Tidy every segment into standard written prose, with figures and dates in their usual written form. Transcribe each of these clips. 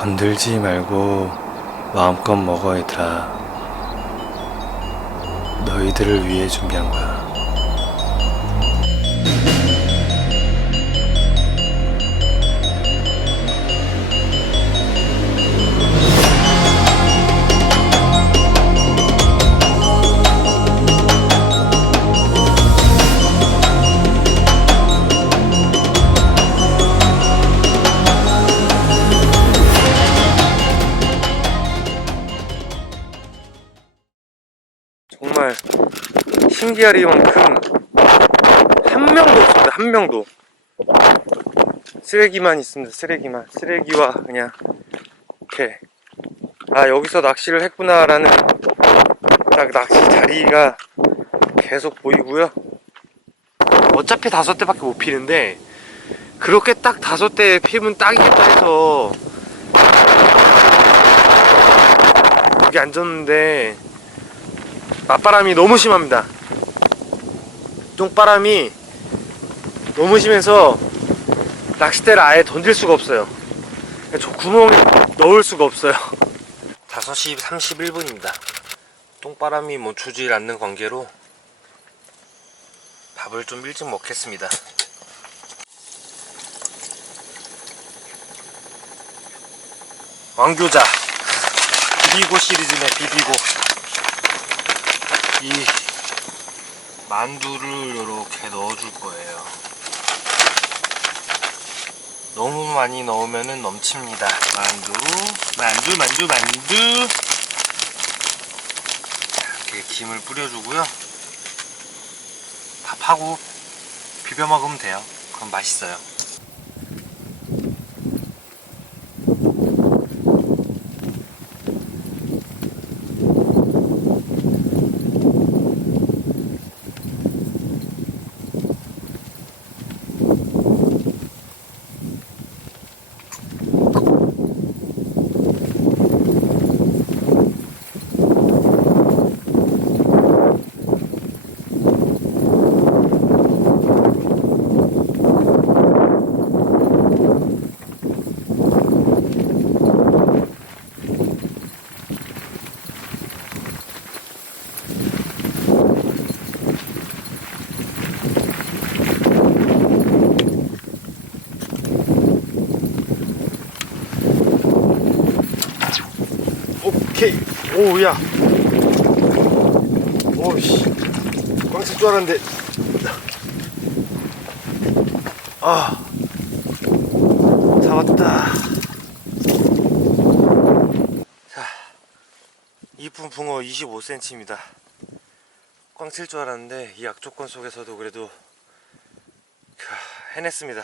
건들지 말고 마음껏 먹어 얘들아. 너희들을 위해 준비한 거야. 정말 신기하리만큼 한 명도 없습니다. 한 명도. 쓰레기만 있습니다. 쓰레기와 그냥 이렇게 여기서 낚시를 했구나라는 딱 낚시 자리가 계속 보이고요. 어차피 5대밖에 못 피는데 그렇게 딱 5대 피면 딱이겠다 해서 여기 앉았는데 맞바람이 너무 심합니다. 똥바람이 너무 심해서 낚싯대를 아예 던질 수가 없어요. 저 구멍에 넣을 수가 없어요. 5시 31분입니다 똥바람이 멈추질 않는 관계로 밥을 좀 일찍 먹겠습니다. 왕교자 비비고 시리즈네. 비비고 이 만두를 이렇게 넣어줄 거예요. 너무 많이 넣으면 넘칩니다. 만두 이렇게 김을 뿌려주고요. 밥하고 비벼 먹으면 돼요. 그럼 맛있어요. 오케이. 오야. 오씨. 꽝칠 줄 알았는데. 잡았다. 자, 이쁜 붕어 25cm입니다. 꽝칠 줄 알았는데 이 악조건 속에서도 그래도 해냈습니다.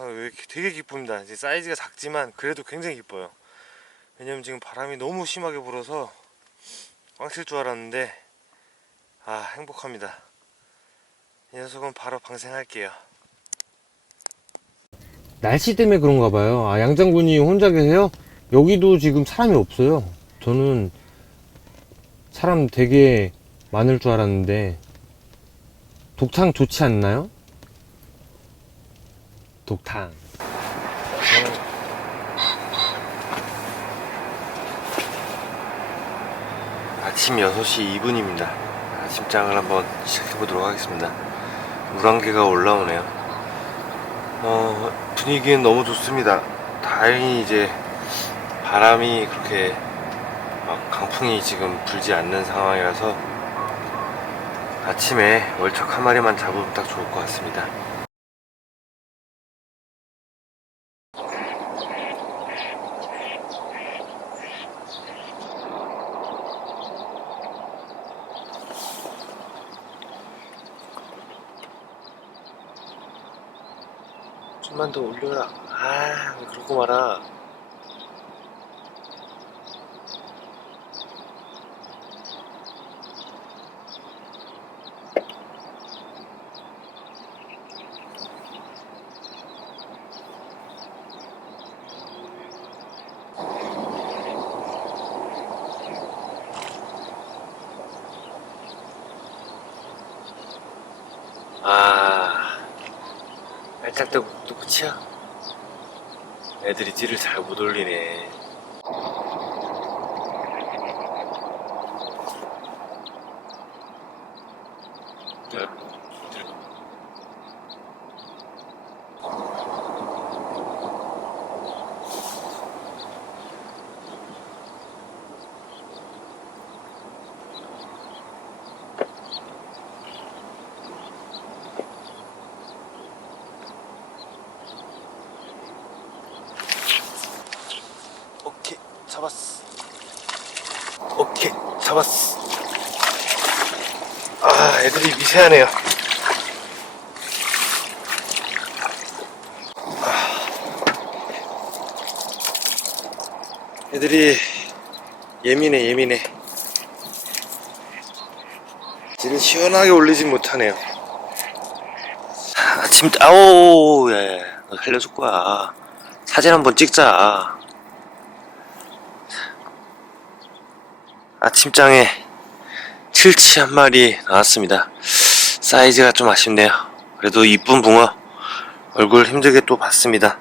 왜 이렇게 되게 기쁩니다. 이제 사이즈가 작지만 그래도 굉장히 기뻐요. 왜냐면 지금 바람이 너무 심하게 불어서 꽝칠 줄 알았는데 행복합니다. 이 녀석은 바로 방생할게요. 날씨 때문에 그런가 봐요. 양장군이 혼자 계세요? 여기도 지금 사람이 없어요. 저는 사람 되게 많을 줄 알았는데. 독탕 좋지 않나요? 독탕. 아침 6시 2분입니다 아침장을 한번 시작해보도록 하겠습니다. 물안개가 올라오네요. 분위기는 너무 좋습니다. 다행히 이제 바람이 그렇게 강풍이 지금 불지 않는 상황이라서 아침에 월척 한 마리만 잡으면 딱 좋을 것 같습니다. 좀만 더 올려라. 왜 그러고 말아. 살짝 또 끝이야. 애들이 띠를 잘 못 올리네. 오케이, 잡았어. 오케이, 잡았어. 아, 애들이 미세하네요. 애들이 예민해. 띠를 시원하게 올리진 못하네요. 아침, 아오, 야, 너 살려줄 거야. 사진 한번 찍자. 아침장에 칠치 한 마리 나왔습니다. 사이즈가 좀 아쉽네요. 그래도 이쁜 붕어 얼굴 힘들게 또 봤습니다.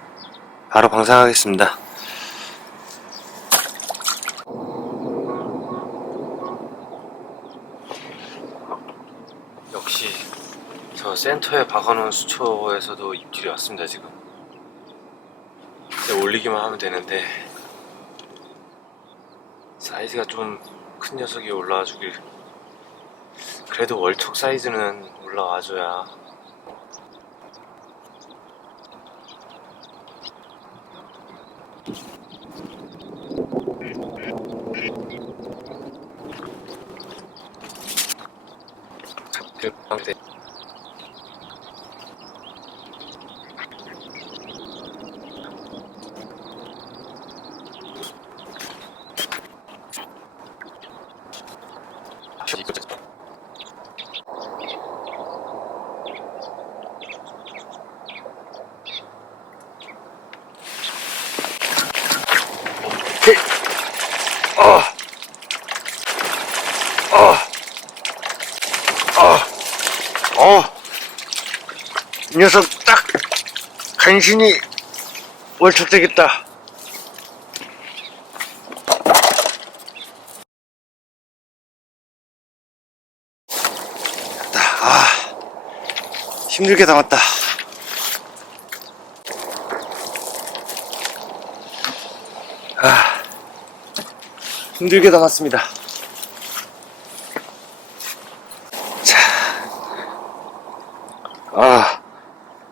바로 방생하겠습니다. 역시 저 센터에 박아놓은 수초에서도 입질이 왔습니다. 지금 이제 올리기만 하면 되는데 사이즈가 좀 큰 녀석이 올라와 주길. 그래도 월척 사이즈는 올라와줘야. 잡힐 때 이 녀석 딱 간신히 월척되겠다. 아, 힘들게 담았다. 아, 힘들게 담았습니다. 자, 아,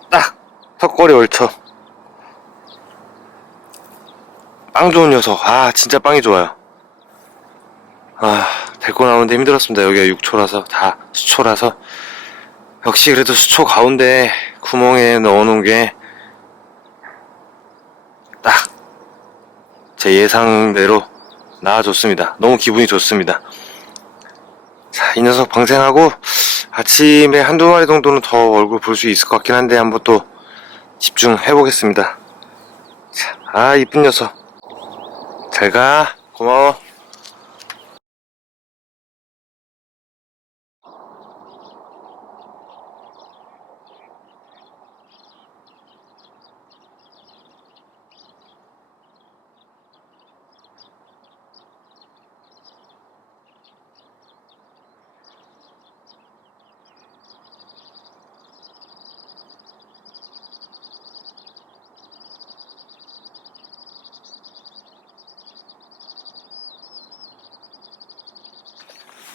딱 턱걸이 월척. 빵 좋은 녀석. 아, 진짜 빵이 좋아요. 아, 데리고 나오는데 힘들었습니다. 여기가 6초라서, 다 수초라서. 역시 그래도 수초 가운데 구멍에 넣어놓은 게 딱 제 예상대로 나와줬습니다. 너무 기분이 좋습니다. 자, 이 녀석 방생하고 아침에 한두 마리 정도는 더 얼굴 볼 수 있을 것 같긴 한데 한번 또 집중해 보겠습니다. 자, 아, 이쁜 녀석. 잘 가. 고마워.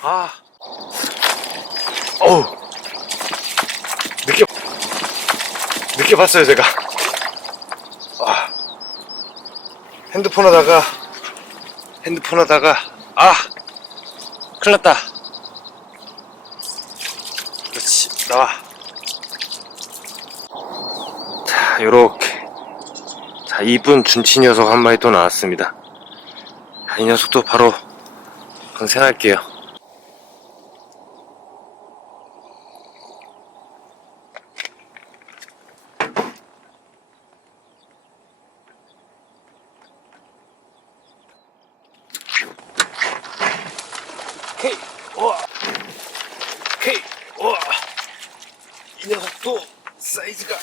아, 어우, 늦게 봤어요, 제가. 아, 핸드폰 하다가, 아, 큰일 났다. 그렇지, 나와. 자, 요렇게. 자, 이쁜 준치 녀석 한 마리 또 나왔습니다. 자, 이 녀석도 바로 방생할게요. 오케이, 우와, 오케이, 우와. 이 녀석도 사이즈가,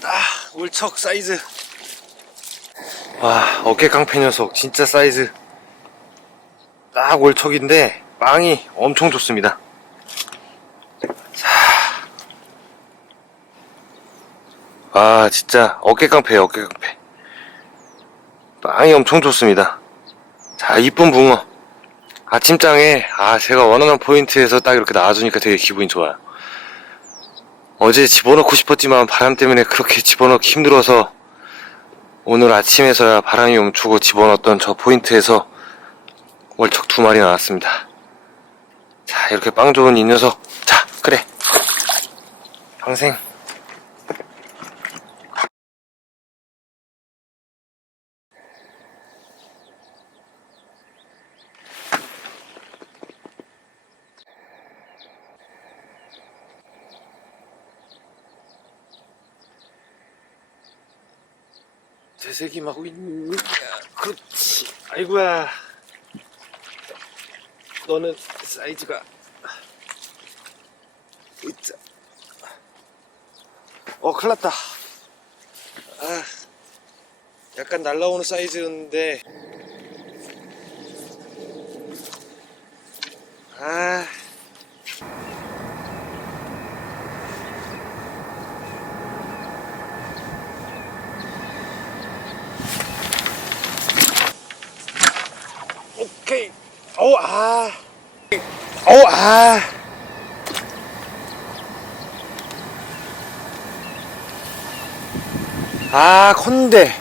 딱, 울척 사이즈. 와, 어깨 깡패 녀석 진짜 사이즈 딱 울척인데 빵이 엄청 좋습니다. 자, 아 진짜 어깨 깡패예요, 어깨 깡패. 빵이 엄청 좋습니다. 자, 이쁜 붕어 아침장에 제가 원하는 포인트에서 딱 이렇게 나와주니까 되게 기분이 좋아요. 어제 집어넣고 싶었지만 바람 때문에 그렇게 집어넣기 힘들어서 오늘 아침에서야 바람이 멈추고 집어넣었던 저 포인트에서 월척 2마리 나왔습니다. 자, 이렇게 빵 좋은 이 녀석. 자, 그래. 방생. 되새김하고 있는 거야. 그렇지. 아이고야. 너는 사이즈가 있자. 큰일났다. 약간 날라오는 사이즈였는데 오케이. 컨대.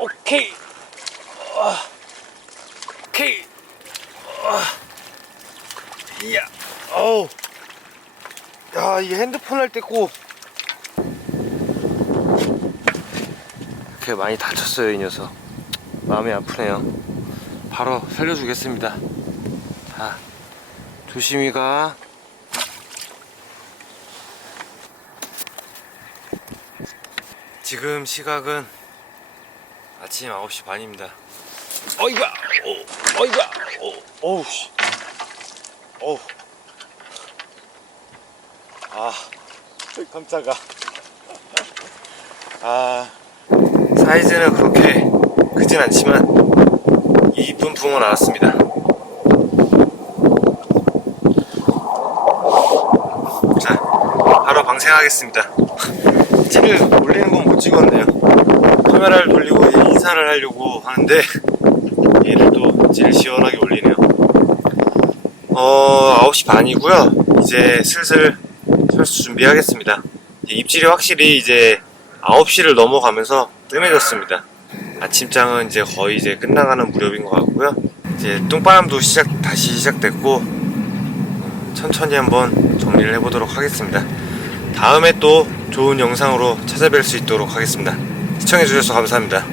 오케이. 오케이. 이야. 야, 이 핸드폰 할 때 꼭 이렇게 많이 다쳤어요, 이 녀석. 마음이 아프네요. 바로 살려주겠습니다. 자, 조심히 가. 지금 시각은 아침 9시 반입니다. 어이가! 어이가! 어우, 씨. 어우. 깜짝아. 사이즈는 그렇게 크진 않지만 이쁜 붕어 나왔습니다. 자, 바로 방생하겠습니다. 찌를 올리는 건 못 찍었네요. 카메라를 돌리고 인사를 하려고 하는데 얘를 또 찌를 시원하게 올리네요. 9시 반이고요. 이제 슬슬 철수 준비하겠습니다. 입질이 확실히 이제 9시를 넘어가면서 뜸해졌습니다. 아침장은 이제 거의 이제 끝나가는 무렵인 것 같고요. 이제 똥바람도 다시 시작됐고 천천히 한번 정리를 해보도록 하겠습니다. 다음에 또 좋은 영상으로 찾아뵐 수 있도록 하겠습니다. 시청해주셔서 감사합니다.